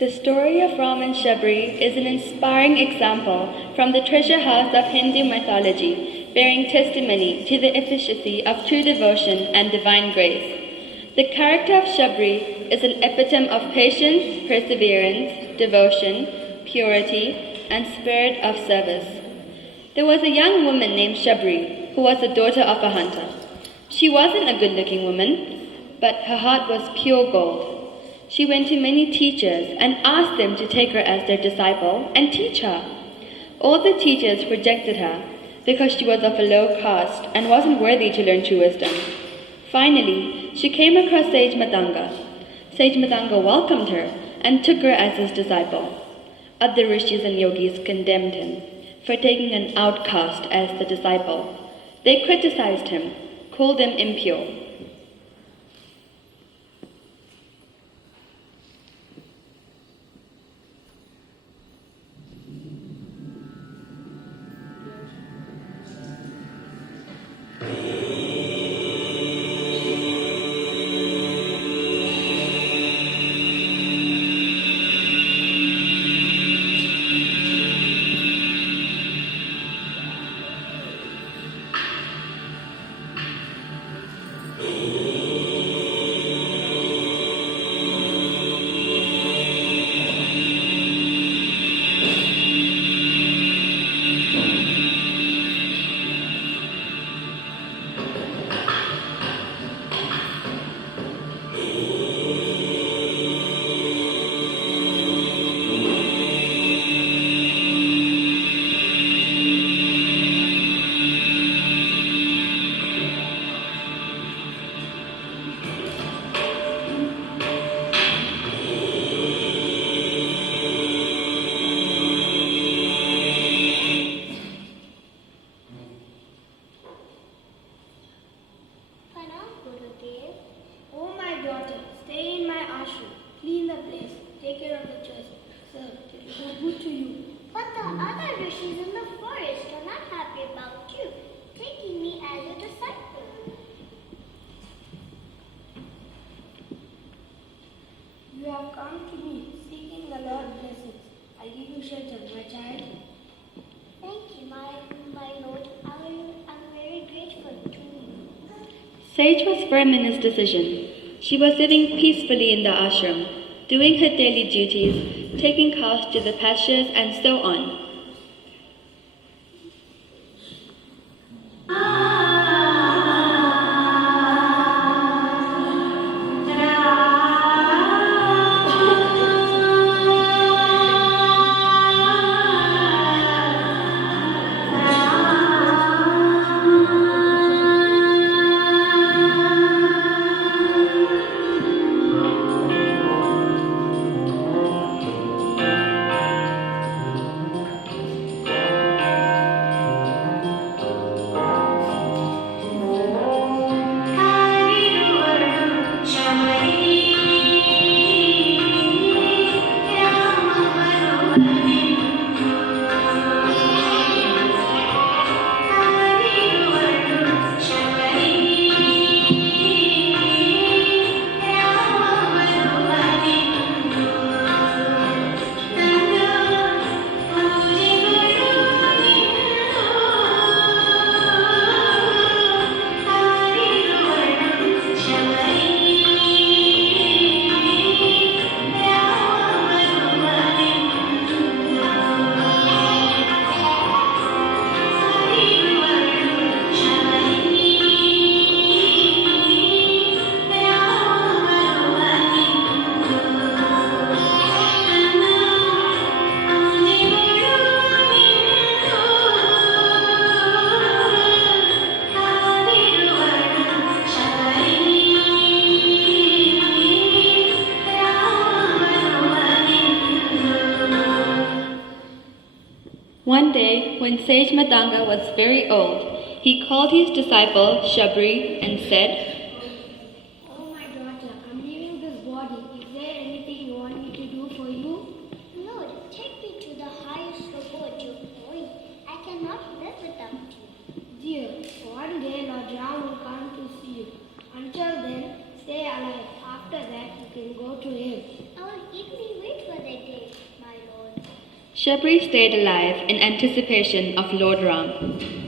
The story of Ram and Sabari is an inspiring example from the treasure house of Hindu mythology, bearing testimony to the efficacy of true devotion and divine grace. The character of Sabari is an epitome of patience, perseverance, devotion, purity, and spirit of service. There was a young woman named Sabari who was the daughter of a hunter. She wasn't a good-looking woman, but her heart was pure gold. She went to many teachers and asked them to take her as their disciple and teach her. All the teachers rejected her because she was of a low caste and wasn't worthy to learn true wisdom. Finally, she came across Sage Madanga. Sage Madanga welcomed her and took her as his disciple. Other rishis and yogis condemned him for taking an outcast as the disciple. They criticized him, called him impure. You have come to me, seeking the Lord's blessings. I give you shelter, my child. Thank you, my Lord. I'm very grateful to you. Sage was firm in his decision. She was living peacefully in the ashram, doing her daily duties, taking cows to the pastures, and so on. One day, when Sage Madanga was very old, he called his disciple Sabari and said, Oh, my daughter, I'm leaving this body. Is there anything you want me to do for you? Lord, take me to the highest abode you're going. I cannot live without you. Dear, one day Lord Ram will come to see you. Until then, stay alive. After that, you can go to him. I will eagerly wait for that Sabari stayed alive in anticipation of Lord Ram.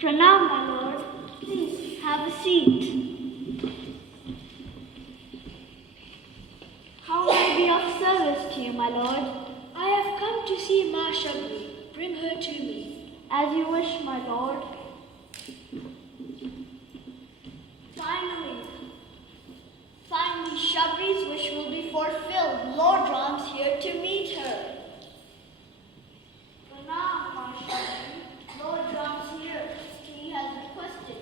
Pranam, my lord. Please have a seat. How may I be of service to you, my lord? I have come to see Ma Sabari. Bring her to me. As you wish, my lord. Finally, Sabari's wish will be fulfilled. Lord Ram's here to meet her. Pranam, Ma Sabari. Lord Ram's here. He has requested.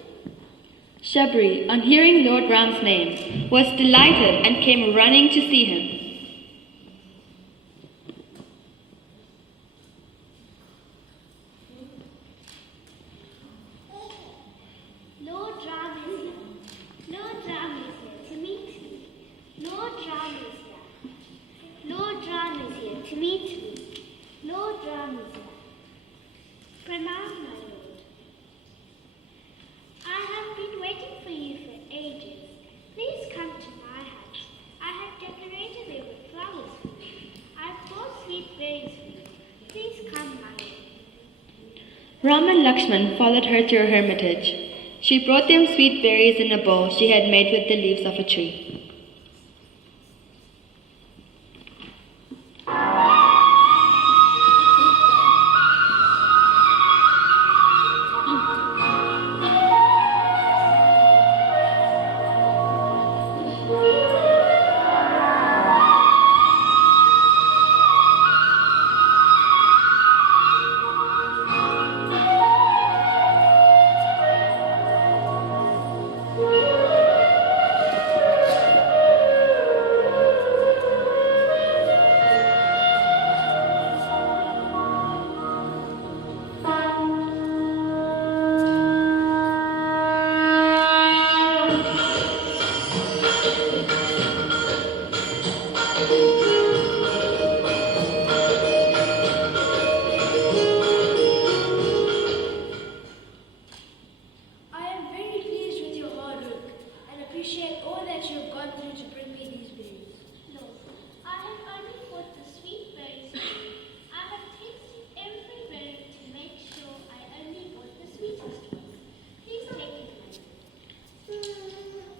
Sabari, on hearing Lord Ram's name, was delighted and came running to see him. Lord Ram is here. Lord Ram is here to meet me. Lord Ram is here. Lord Ram is here to meet me. Lord Ram is here. Pranam, my lord. I have been waiting for you for ages. Please come to my house. I have decorated it with flowers for you. I have brought sweet berries for you. Please come, my lord. Ram and Lakshman followed her to her hermitage. She brought them sweet berries in a bowl she had made with the leaves of a tree.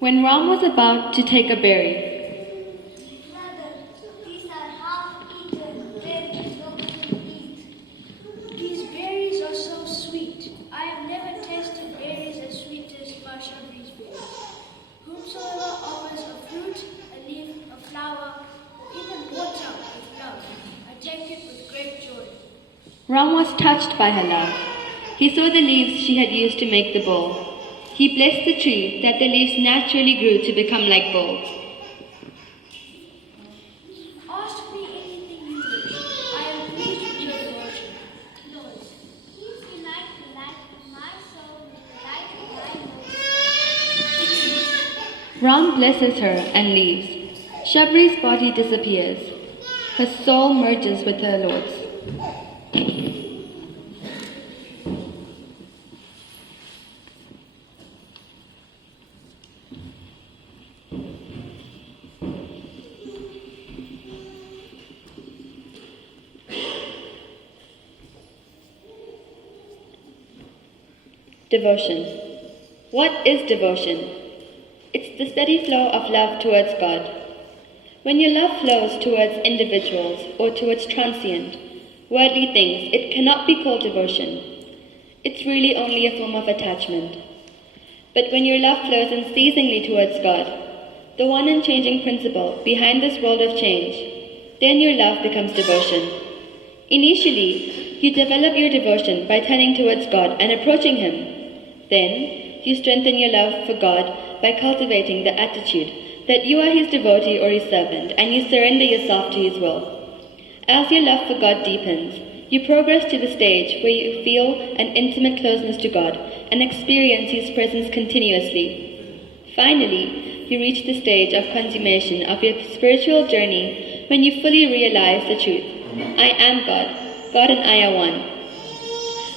When Ram was about to take a berry, Brother, these are half-eaten berries nobody will eat. These berries are so sweet. I have never tasted berries as sweet as Shabri's berries. Whomsoever offers a fruit, a leaf, a flower, or even water with love, I take it with great joy. Ram was touched by her love. He saw the leaves she had used to make the bowl. He blessed the tree that the leaves naturally grew to become like bowls. Ask me anything you wish. I am pleased with your devotion. Lord, please unite the light of my soul with the light of thy lotus. Ram blesses her and leaves. Shabri's body disappears. Her soul merges with her Lord's. Devotion. What is devotion? It's the steady flow of love towards God. When your love flows towards individuals or towards transient, worldly things, it cannot be called devotion. It's really only a form of attachment. But when your love flows unceasingly towards God, the one unchanging principle behind this world of change, then your love becomes devotion. Initially, you develop your devotion by turning towards God and approaching Him. Then, you strengthen your love for God by cultivating the attitude that you are His devotee or His servant, and you surrender yourself to His will. As your love for God deepens, you progress to the stage where you feel an intimate closeness to God and experience His presence continuously. Finally, you reach the stage of consummation of your spiritual journey when you fully realize the truth. I am God. God and I are one.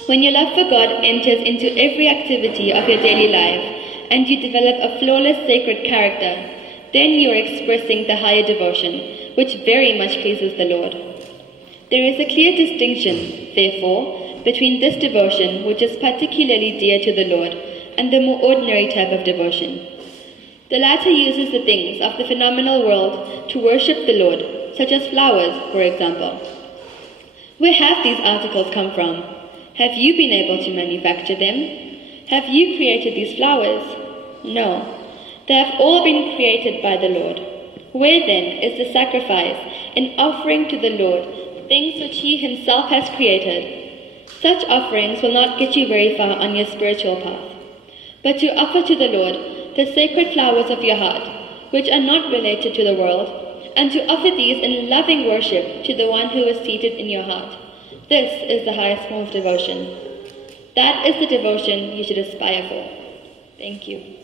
When your love for God enters into every activity of your daily life and you develop a flawless sacred character, then you are expressing the higher devotion, which very much pleases the Lord. There is a clear distinction, therefore, between this devotion, which is particularly dear to the Lord, and the more ordinary type of devotion. The latter uses the things of the phenomenal world to worship the Lord, such as flowers, for example. Where have these articles come from? Have you been able to manufacture them? Have you created these flowers? No. They have all been created by the Lord. Where then is the sacrifice in offering to the Lord things which He Himself has created? Such offerings will not get you very far on your spiritual path. But to offer to the Lord the sacred flowers of your heart, which are not related to the world, and to offer these in loving worship to the one who is seated in your heart. This is the highest form of devotion. That is the devotion you should aspire for. Thank you.